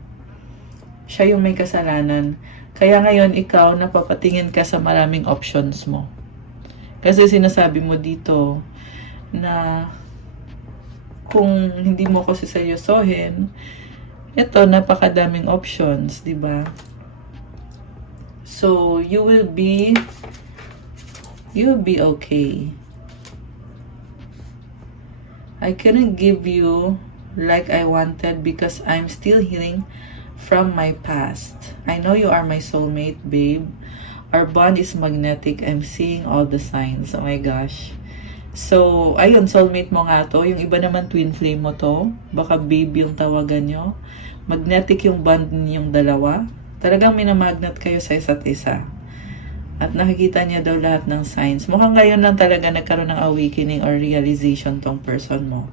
Siya yung may kasalanan. Kaya ngayon, ikaw, napapatingin ka sa maraming options mo. Kasi sinasabi mo dito na kung hindi mo ko siseryosohin, ito, napakadaming options, di ba? So, you will be okay. I couldn't give you like I wanted because I'm still healing from my past. I know you are my soulmate, babe. Our bond is magnetic. I'm seeing all the signs. Oh my gosh. So, ayun, soulmate mo nga to. Yung iba naman, twin flame mo to. Baka babe yung tawagan nyo. Magnetic yung bond ninyong dalawa. Talagang minamagnet kayo sa isa't isa. At nakikita niya daw lahat ng signs. Mukhang ngayon lang talaga nagkaroon ng awakening or realization tong person mo.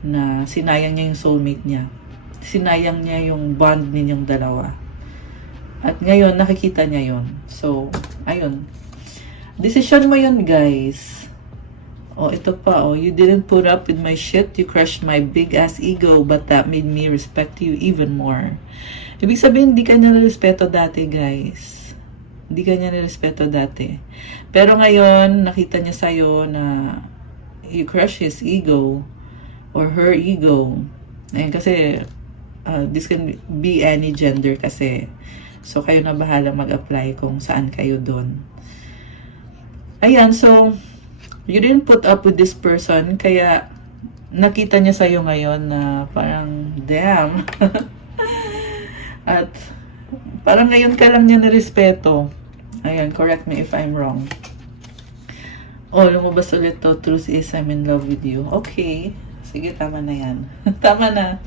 Na sinayang niya yung soulmate niya. Sinayang niya yung bond ninyong dalawa. At ngayon, nakikita niya yon. So, ayun. Decision mo yun, guys. Oh, ito pa, oh. You didn't put up with my shit. You crushed my big-ass ego, but that made me respect you even more. Ibig sabihin, hindi ka nirespeto dati, guys. Hindi ka niya nirespeto dati. Pero ngayon, nakita niya sa'yo na you crush his ego or her ego. Ayun, kasi this can be any gender kasi. So, kayo na bahala mag-apply kung saan kayo dun. Ayan, so, you didn't put up with this person, kaya nakita niya sa'yo ngayon na parang, damn. At parang ngayon ka lang niya nirespeto. Ayan, correct me if I'm wrong. Oh, lumabas ulit to. Truth is, I'm in love with you. Okay. Sige, tama na yan. Tama na.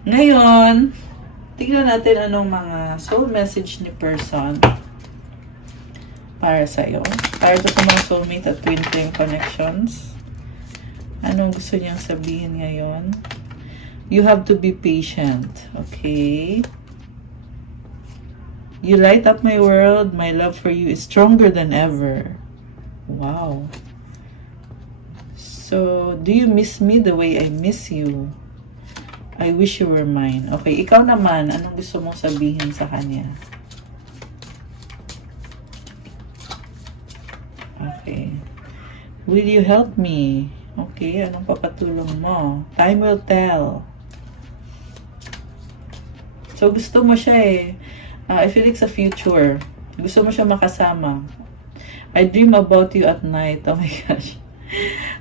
Ngayon, tignan natin anong mga soul message ni person para sa'yo. Para ito sa mga soulmate at twin flame connections. Anong gusto niyang sabihin ngayon? You have to be patient. Okay? You light up my world. My love for you is stronger than ever. Wow. So, do you miss me the way I miss you? I wish you were mine. Okay, ikaw naman, anong gusto mong sabihin sa kanya? Okay. Will you help me? Okay, anong papatulong mo? Time will tell. So, gusto mo siya eh. I feel it's a future. Gusto mo siya makasama. I dream about you at night. Oh my gosh.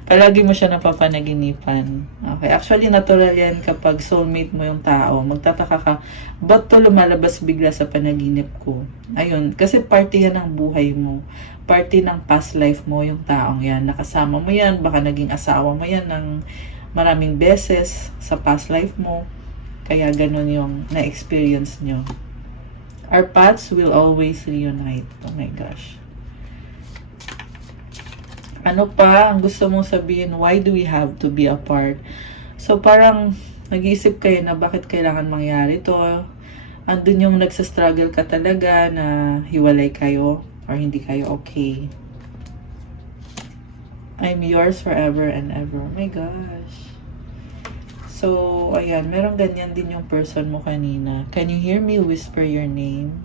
Palagi mo siya napapanaginipan. Okay. Actually, natural yan kapag soulmate mo yung tao. Magtataka ka, ba't to lumalabas bigla sa panaginip ko? Ayun. Kasi party yan ng buhay mo. Party ng past life mo yung taong yan. Nakasama mo yan. Baka naging asawa mo yan ng maraming beses sa past life mo. Kaya ganun yung na-experience nyo. Our paths will always reunite. Oh my gosh. Ano pa ang gusto mong sabihin? Why do we have to be apart? So parang nag-iisip kayo na bakit kailangan mangyari to. Andun yung nagsastruggle ka talaga na hiwalay kayo or hindi kayo okay. I'm yours forever and ever. Oh my gosh. So, ayan, merong ganyan din yung person mo kanina. Can you hear me whisper your name?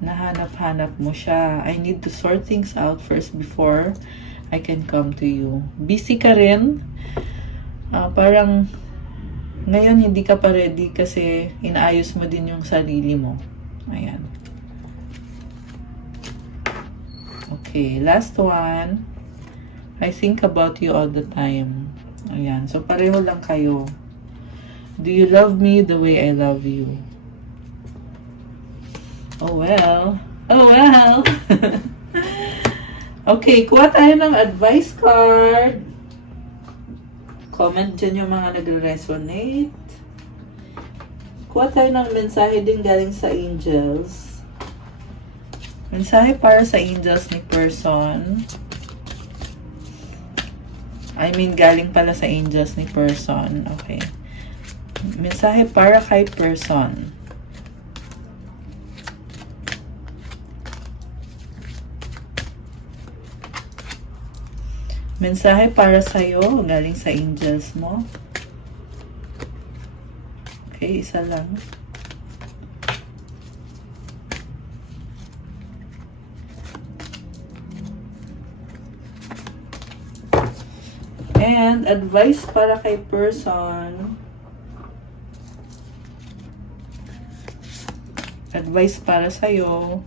Nahanap-hanap mo siya. I need to sort things out first before I can come to you. Busy ka rin. Parang ngayon hindi ka pa ready kasi inaayos mo din yung sarili mo. Ayan. Okay, last one. I think about you all the time. Ayan, so pareho lang kayo. Do you love me the way I love you? Oh well. Oh well. Okay, kuha tayo ng advice card. Comment dyan yung mga nagre-resonate. Kuha tayo ng mensahe din galing sa angels. Mensahe para sa angels ni person. I mean, galing pala sa angels ni person. Okay. Mensahe para kay person. Mensahe para sa'yo, galing sa angels mo. Okay, isa lang. And advice para kay person. Advice para sa'yo.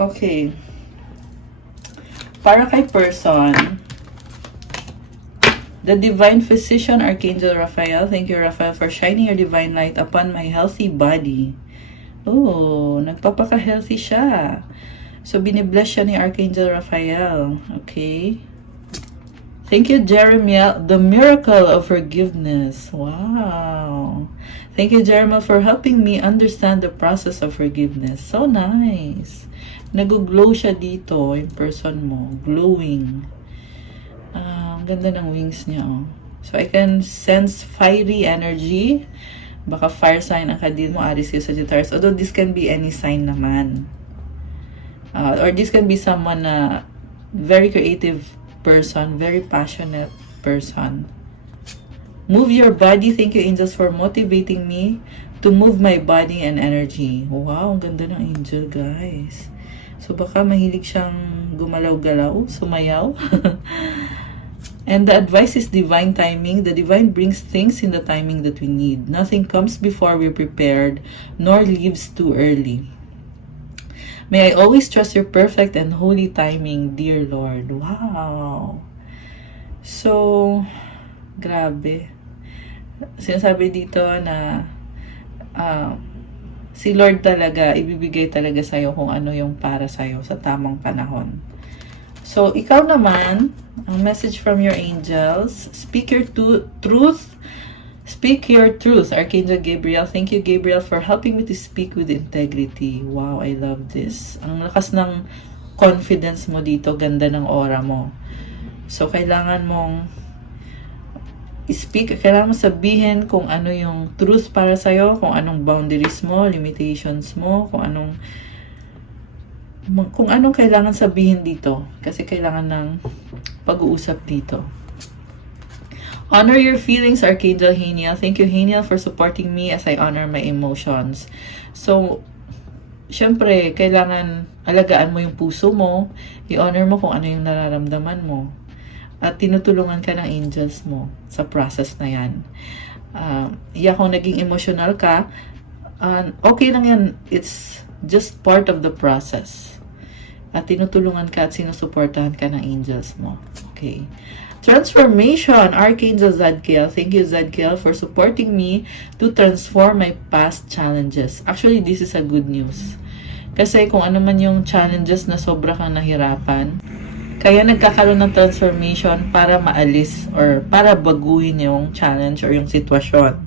Okay. Para kay person, the Divine Physician, Archangel Raphael. Thank you, Raphael, for shining your divine light upon my healthy body. Oh, nagpapaka-healthy siya. So, binibless siya ni Archangel Raphael. Okay. Thank you, Jeremiah, the miracle of forgiveness. Wow. Thank you, Jeremiah, for helping me understand the process of forgiveness. So nice. Nag-glow siya dito, yung person mo. Glowing. Ang ganda ng wings niya, oh. So, I can sense fiery energy. Baka fire sign ang kadil mo, Aries, Sagittarius. Although, this can be any sign naman. Or this can be someone na very creative person, very passionate person. Move your body. Thank you, angels, for motivating me to move my body and energy. Wow, ang ganda ng angel, guys. So, baka mahilig siyang gumalaw-galaw, sumayaw. And the advice is divine timing. The divine brings things in the timing that we need. Nothing comes before we're prepared, nor leaves too early. May I always trust your perfect and holy timing, dear Lord. Wow. So, grabe. Sinasabi dito na si Lord talaga, ibibigay talaga sa'yo kung ano yung para sa'yo sa tamang panahon. So, ikaw naman, ang message from your angels, speak your truth. Speak your truth, Archangel Gabriel. Thank you, Gabriel, for helping me to speak with integrity. Wow, I love this. Ang lakas ng confidence mo dito, ganda ng aura mo. So, kailangan mong speak, kailangan mo sabihin kung ano yung truth para sa'yo, kung anong boundaries mo, limitations mo, kung anong kailangan sabihin dito. Kasi kailangan ng pag-uusap dito. Honor your feelings, Archangel Haniel. Thank you, Haniel, for supporting me as I honor my emotions. So, syempre, kailangan alagaan mo yung puso mo, i-honor mo kung ano yung nararamdaman mo. At tinutulungan ka ng angels mo sa process na yan. Kung naging emotional ka, okay lang yan. It's just part of the process. At tinutulungan ka at sinusuportahan ka ng angels mo. Okay. Transformation, Archangel Zadkiel. Thank you, Zadkiel, for supporting me to transform my past challenges. Actually, this is a good news. Kasi kung ano man yung challenges na sobra kang nahirapan, kaya nagkakaroon ng transformation para maalis or para baguhin yung challenge or yung sitwasyon.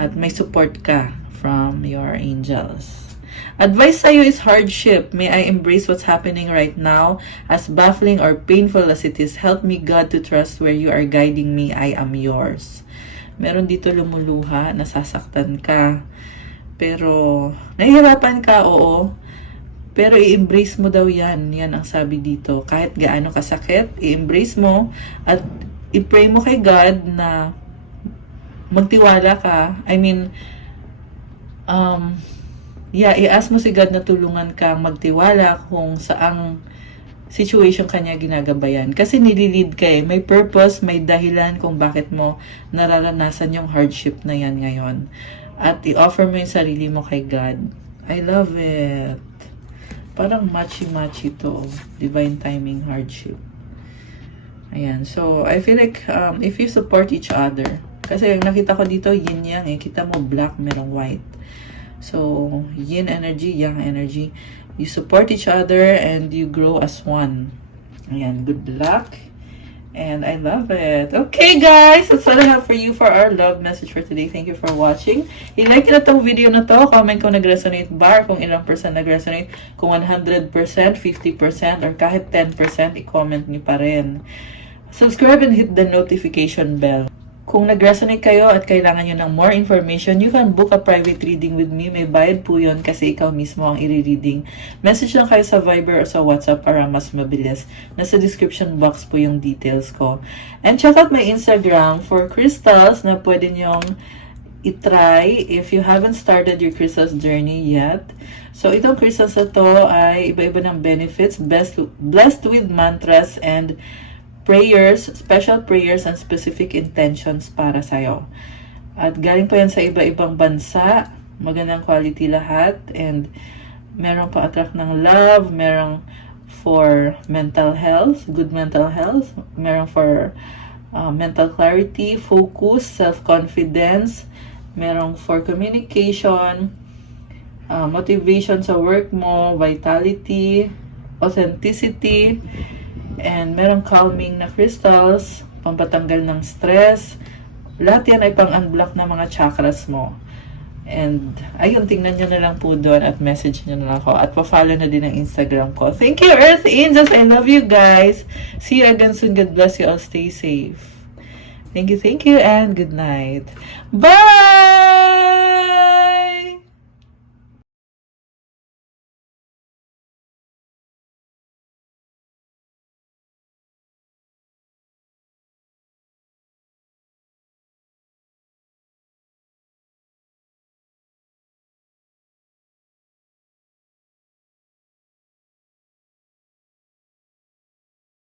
At may support ka from your angels. Advice sa'yo is hardship. May I embrace what's happening right now, as baffling or painful as it is. Help me, God, to trust where you are guiding me. I am yours. Meron dito lumuluha, nasasaktan ka. Pero, nahihirapan ka, oo. Pero i-embrace mo daw yan. Yan ang sabi dito. Kahit gaano kasakit, i-embrace mo at i-pray mo kay God na magtiwala ka. I mean, i-ask mo si God na tulungan kang magtiwala kung saang situation kanya ginagabayan. Kasi nililid ka eh. May purpose, may dahilan kung bakit mo nararanasan yung hardship na yan ngayon. At i-offer mo yung sarili mo kay God. I love it. Parang matchy-matchy to. Divine timing hardship. Ayan. So, I feel like if you support each other, kasi yung nakita ko dito, yin yang eh. Kita mo black, merong white. So, yin energy, yang energy. You support each other and you grow as one. Ayan. Good luck. And I love it. Okay, guys. That's all I have for you for our love message for today. Thank you for watching. I-like na tong video na to. Comment kung nag-resonate ba, kung ilang percent nag-resonate. Kung 100%, 50%, or kahit 10%, i-comment niyo pa rin. Subscribe and hit the notification bell. Kung nag-resonate kayo at kailangan nyo ng more information, you can book a private reading with me. May bayad po yun kasi ikaw mismo ang i-reading. Message lang kayo sa Viber o sa WhatsApp para mas mabilis. Nasa description box po yung details ko. And check out my Instagram for crystals na pwede nyong itry if you haven't started your crystals journey yet. So, itong crystals na to ay iba-iba ng benefits, blessed with mantras and prayers, special prayers and specific intentions para sa'yo. At galing pa yan sa iba-ibang bansa, magandang quality lahat, and meron pa attract ng love, merong for mental health, good mental health, meron for mental clarity, focus, self-confidence, merong for communication, motivation sa work mo, vitality, authenticity, and merong calming na crystals, pampatanggal ng stress. Lahat yan ay pang-unblock na mga chakras mo. And, ayun, tingnan nyo na lang po doon at message nyo na lang ako. At pa-follow na din ang Instagram ko. Thank you, Earth Angels! I love you guys! See you again soon. God bless you all. Stay safe. Thank you, and good night. Bye!